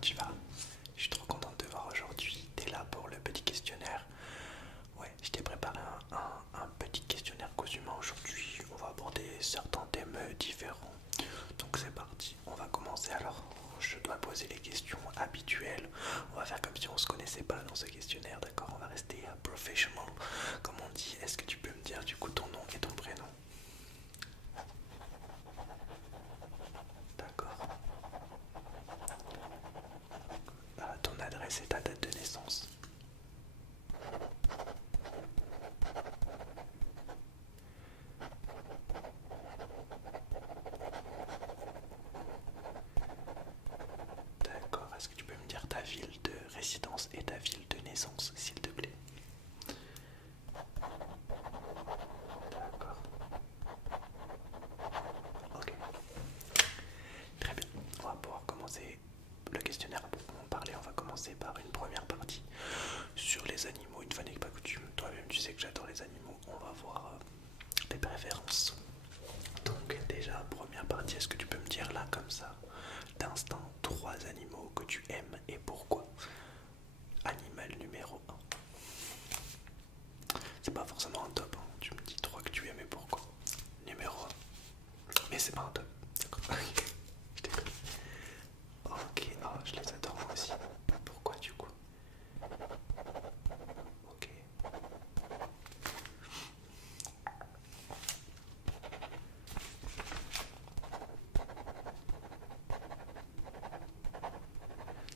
tu vas? Je suis trop content de te voir aujourd'hui. T'es là pour le petit questionnaire. Ouais, je t'ai préparé un petit questionnaire cousument aujourd'hui. On va aborder certains thèmes différents. Donc c'est parti, on va commencer alors. Je dois poser les questions habituelles. On va faire comme si on se connaissait pas dans ce questionnaire, d'accord? On va rester professional, comme on dit. Est-ce que tu peux me dire du coup ton nom et ton prénom? D'accord. Ton adresse et ta date de naissance. D'accord. Est-ce que tu peux me dire ta ville de résidence et ta ville de naissance, s'il te plaît? D'accord. Ok. Très bien. On va pouvoir commencer le questionnaire pour en parler. On va commencer par une première partie sur les animaux. Une fois n'est pas coutume, toi-même tu sais que j'adore les animaux. On va voir tes préférences. Donc déjà, première partie, est-ce que tu peux me dire là comme ça, d'instinct, 3 animaux que tu aimes et pourquoi? Animal numéro un. C'est pas forcément un top, hein. Tu me dis 3 que tu aimes et pourquoi? Numéro un. Mais c'est pas un top. D'accord. Je déconne. Ok, ah, je les adore moi aussi. Pourquoi du coup? Ok.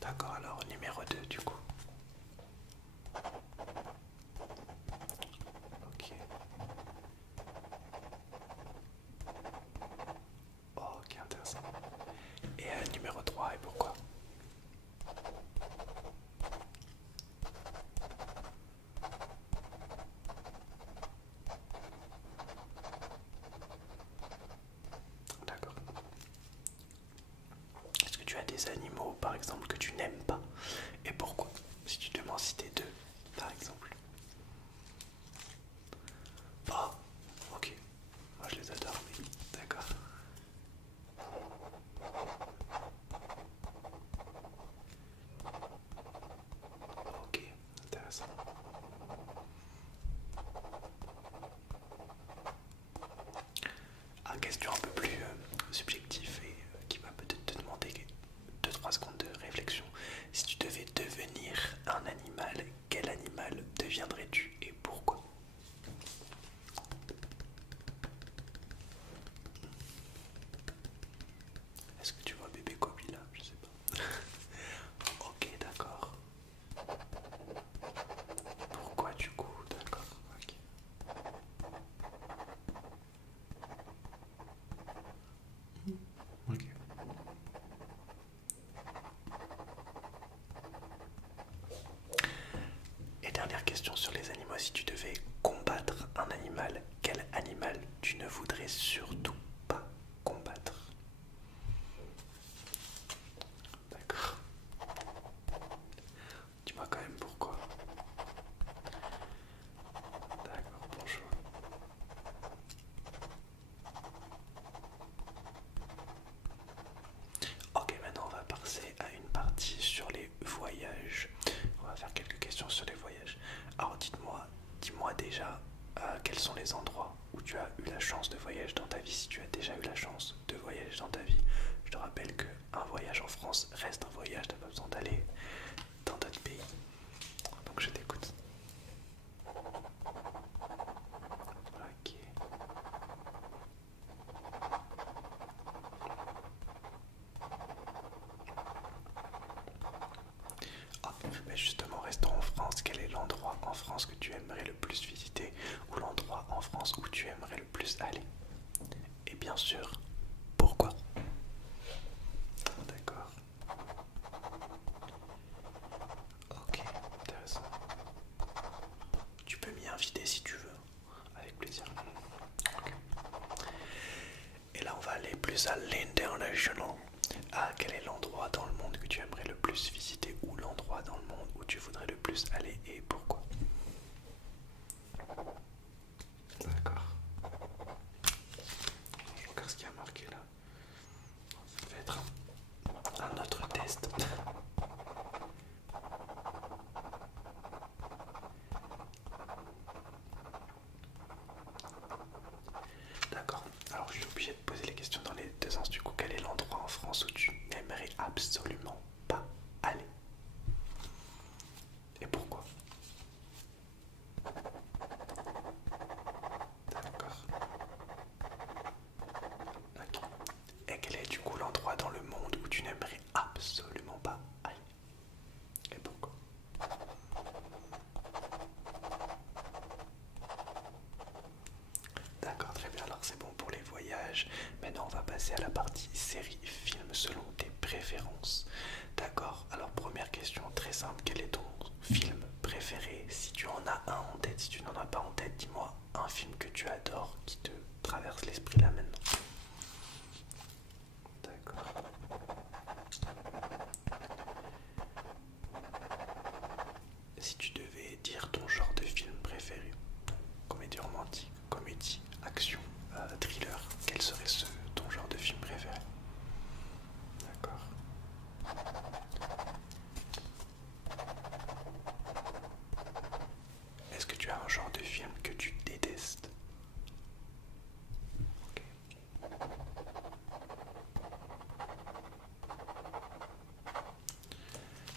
D'accord, alors numéro 2 du coup. Ok. Ok, intéressant. Et numéro 3 et pourquoi? D'accord. Est-ce que tu as des animaux par exemple que tu n'aimes pas et pourquoi? Si tu devais m'en citer 2 par exemple. Oh, ok. Moi je les adore, mais d'accord. Ok, intéressant. Ah, question un peu plus subjective et qui va peut-être te demander 2-3 secondes de réflexion. Si tu devais devenir un animal, quel animal deviendrais-tu et pourquoi? Est-ce que tu vois bébé Kobe là? Je sais pas. Ok, d'accord. Pourquoi du coup? D'accord, ok. Ok. Et dernière question sur les animaux, si tu devais combattre un animal, quel animal tu ne voudrais surtout pas combattre? D'accord. Dis-moi quand même pourquoi. D'accord, bon choix. Ok, maintenant on va passer à une partie sur les voyages. On va faire quelques questions sur les voyages. Alors dis-moi déjà quels sont les endroits où tu as eu la chance de voyager dans ta vie, si tu as déjà eu la chance de voyager dans ta vie. Je te rappelle qu'un voyage en France reste un voyage, t'as pas besoin d'aller dans d'autres pays. Donc je t'écoute. Ok. Ah, mais justement, restons en France. Quel est l'endroit en France que tu aimerais le plus visiter ou l'endroit en France où tu aimerais le plus aller? Et bien sûr, pourquoi? D'accord. Ok, intéressant. Tu peux m'y inviter si tu veux, avec plaisir. Ok. Et là, on va aller plus à l'international. Ah, quel est l'endroit dans le monde que tu aimerais le plus visiter ou l'endroit dans le monde où tu voudrais le plus aller et pourquoi? D'accord. Je regarde ce qu'il y a marqué là. Ça va être un autre test. dans le monde où tu n'aimerais absolument pas aller. Et pourquoi? D'accord, très bien, alors c'est bon pour les voyages. Maintenant on va passer à la partie série film selon tes préférences. D'accord, alors première question très simple, quel est ton film préféré? Si tu en as un en tête, si tu n'en as pas en tête, dis-moi un film que tu adores qui te traverse l'esprit là maintenant. D'accord. Si tu devais dire ton genre de film préféré, comédie romantique, comédie, action, thriller, quel serait ton genre de film préféré? D'accord. Est-ce que tu as un genre de film que tu détestes? Ok.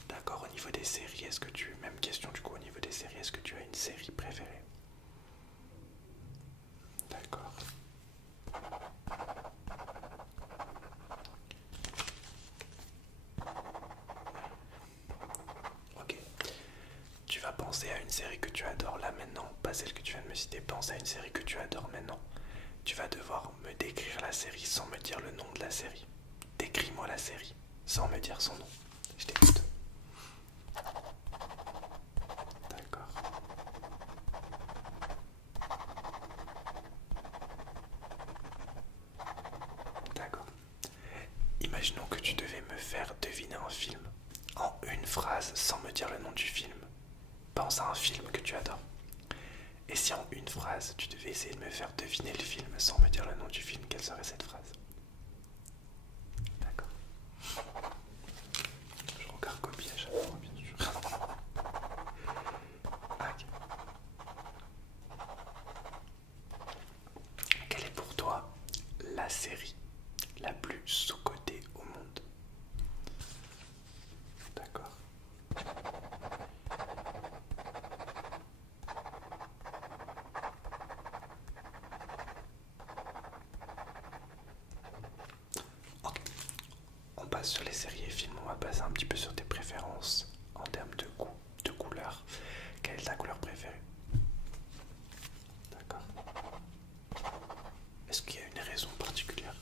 D'accord, au niveau des séries, est-ce que tu... Même question du coup, au niveau des séries, est-ce que tu as une série préférée? D'accord. Ok. Tu vas penser à une série que tu adores là maintenant, pas celle que tu viens de me citer, pense à une série que tu adores maintenant. Tu vas devoir me décrire la série sans me dire le nom de la série. Décris-moi la série sans me dire son nom. Je t'écoute. D'accord. D'accord. Imaginons que tu devais me faire deviner un film en une phrase sans me dire le nom du film. Pense à un film que tu adores. Et si en une phrase tu devais essayer de me faire deviner le film sans me dire le nom du film, quelle serait cette phrase? D'accord. Je regarde copie à chaque fois, bien sûr. Ok. Quelle est pour toi la série la plus sous-cotée au monde? D'accord. Ok. On passe sur les séries et films, on va passer un petit peu sur tes préférences en termes de goût, de couleur. Quelle est ta couleur préférée? D'accord. Est-ce qu'il y a une raison particulière?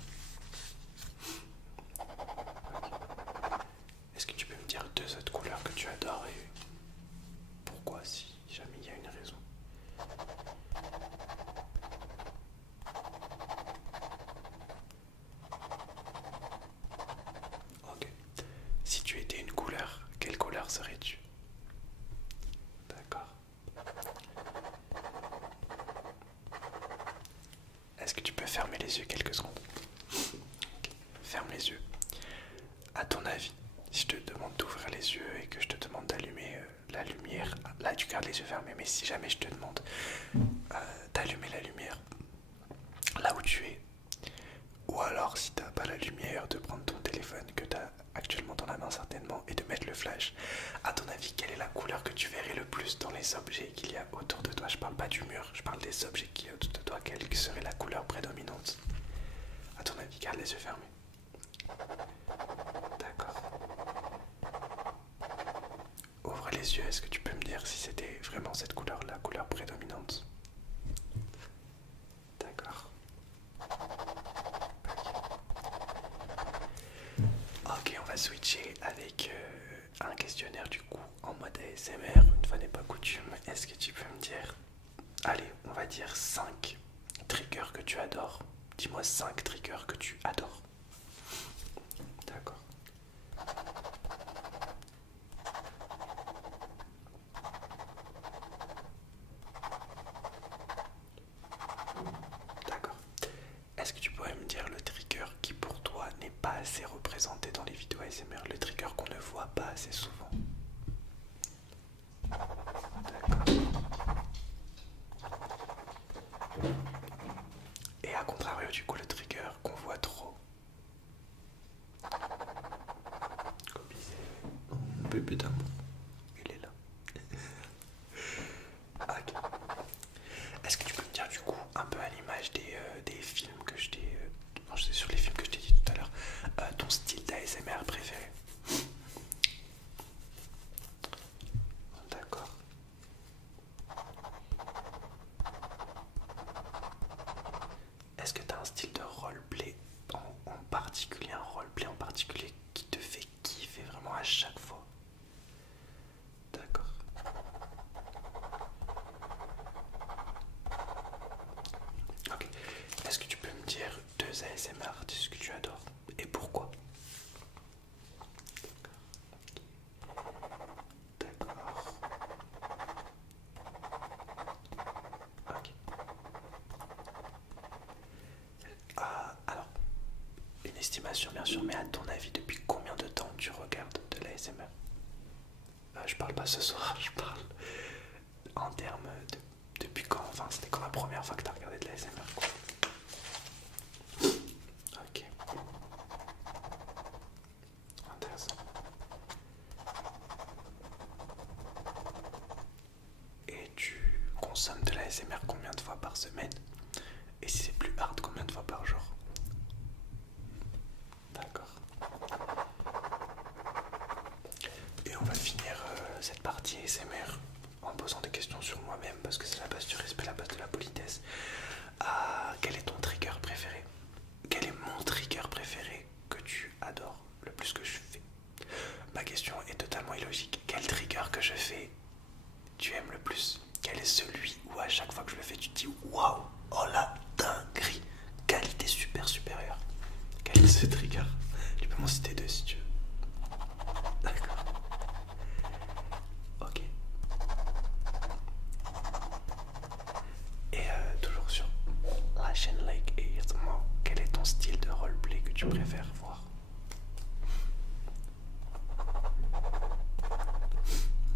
Est-ce que tu peux me dire deux autres couleurs que tu adores et pourquoi, si jamais il y a une raison? Ok. Si tu étais une couleur, quelle couleur serais-tu? D'accord. Est-ce que tu peux fermer les yeux quelques secondes? Ok. Ferme les yeux. À ton avis, si je te demande d'ouvrir les yeux et que je te demande d'allumer la lumière, là tu gardes les yeux fermés, mais si jamais je te demande d'allumer la lumière là où tu es, ou alors si t'as pas la lumière, de prendre ton téléphone que tu as actuellement dans la main certainement et de mettre le flash, à ton avis quelle est la couleur que tu verrais le plus dans les objets qu'il y a autour de toi? Je parle pas du mur, je parle des objets qu'il y a autour de toi. Quelle serait la couleur prédominante? À ton avis, garde les yeux fermés. D'accord. Ouvre les yeux, est-ce que tu peux me dire si c'était vraiment cette couleur, la couleur prédominante? D'accord. Ok, on va switcher avec un questionnaire du coup en mode ASMR, une fois n'est pas coutume. Est-ce que tu peux me dire, allez, on va dire 5 triggers que tu adores. Dis-moi 5 triggers que tu adores. D'accord. D'accord. Est-ce que tu pourrais me dire le trigger qui pour toi n'est pas assez représenté dans les vidéos ASMR, le trigger qu'on ne voit pas assez souvent? D'accord. Et à contrario du coup le trigger qu'on voit trop. Bébé d'amour, il est là. Ok. Est-ce que tu peux me dire du coup, un peu à l'image des films que je t'ai... non, c'est sur les films que je t'ai dit tout à l'heure, ton style estimation bien sûr, mais à ton avis, depuis combien de temps tu regardes de l'ASMR? Je parle pas ce soir, je parle en termes de depuis quand, enfin c'était quand la première fois que tu as regardé de l'ASMR quoi. Ok. Intéressant. Et tu consommes de l'ASMR combien de fois par semaine? Et si c'est plus hard, combien de fois par jour? D'accord. Et on va finir cette partie ASMR en posant des questions sur moi-même parce que c'est la base du respect, la base de la politesse. Quel est ton trigger préféré? Quel est mon trigger préféré que tu adores le plus que je fais? Ma question est totalement illogique. Quel trigger que je fais tu aimes le plus? Quel est celui où à chaque fois que je le fais tu te dis waouh, oh la dinguerie, qualité super supérieure? Quel est ce trigger? Tu peux m'en citer deux si tu veux. D'accord. Ok. Et toujours sur la chaîne Like et ASMR, quel est ton style de roleplay que tu préfères voir?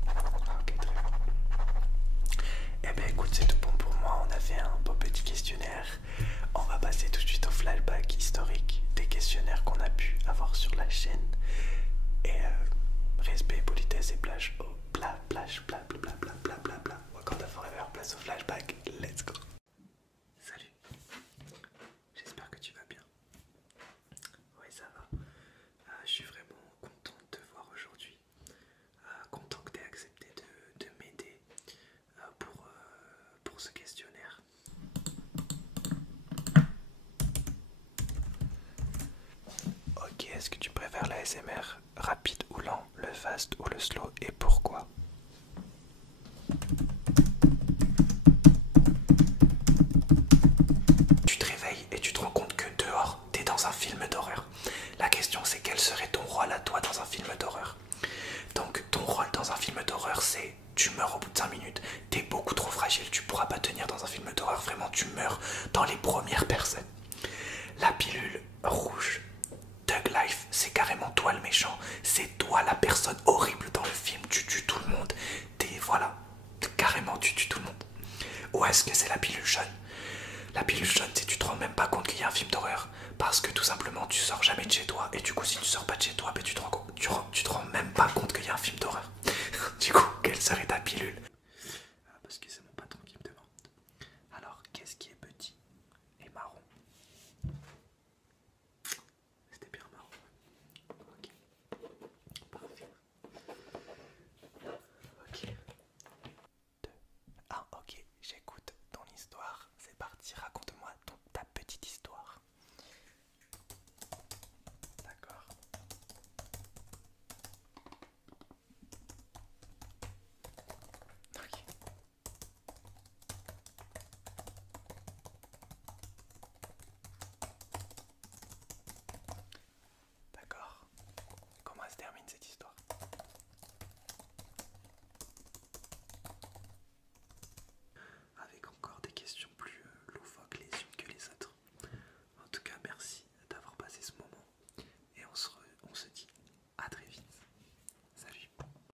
Ok, très bien. Eh ben écoute, c'est tout bon pour moi. On a fait un beau petit questionnaire. On va passer tout de suite au flashback historique des questionnaires qu'on a pu avoir sur la chaîne. Et respect, politesse et plage au plage, bla bla bla bla bla bla bla. Wakanda Forever, place au flashback. Let's go. Salut. J'espère que tu vas bien. Oui, ça va. Je suis vraiment content de te voir aujourd'hui. Content que tu aies accepté de m'aider pour ce questionnaire. Ok, est-ce que tu préfères la SMR rapide ou lent, le fast ou le slow et pourquoi? Tu te réveilles et tu te rends compte que dehors, t'es dans un film d'horreur. La question c'est quel serait ton rôle à toi dans un film d'horreur? Donc ton rôle dans un film d'horreur c'est tu meurs au bout de 5 minutes, t'es beaucoup trop fragile, tu pourras pas tenir dans un film d'horreur, vraiment tu meurs dans les premières personnes. La pilule rouge, Thug Life, c'est carrément toi le méchant, c'est toi la personne horrible dans le film, tu tues tout le monde, voilà, carrément tu tues tout le monde. Ou est-ce que c'est la pilule jaune? La pilule jaune, c'est tu te rends même pas compte qu'il y a un film d'horreur, parce que tout simplement tu sors jamais de chez toi, et du coup si tu sors pas de chez toi, ben, tu te rends compte